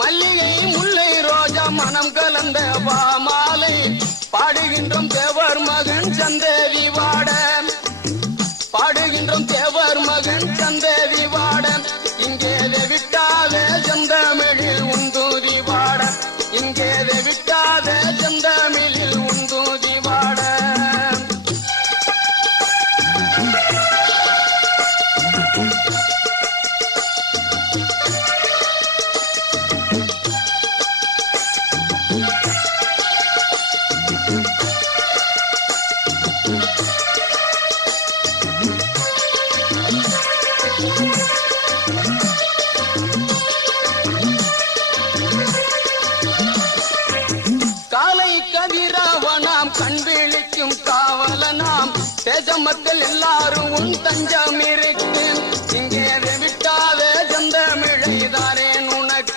மல்லிகை முல்லை ரோஜா மனம் கலந்த பாமாலை பாடுகின்றோம் தேவர் மகன் சந்தேவி வாட பாடுகின்றோம் தேவர் மகன் சந்தேவி வாட இங்கே விட்டாத செந்தமிழில் உந்தூதி வாட இங்கே விட்டாத செந்தமிழில் உந்தூதி வாட கதிரவனாம் கண் விழிக்கும் காவலனாம் தேச மக்கள் எல்லாரும் உன் தஞ்சம் இருக்க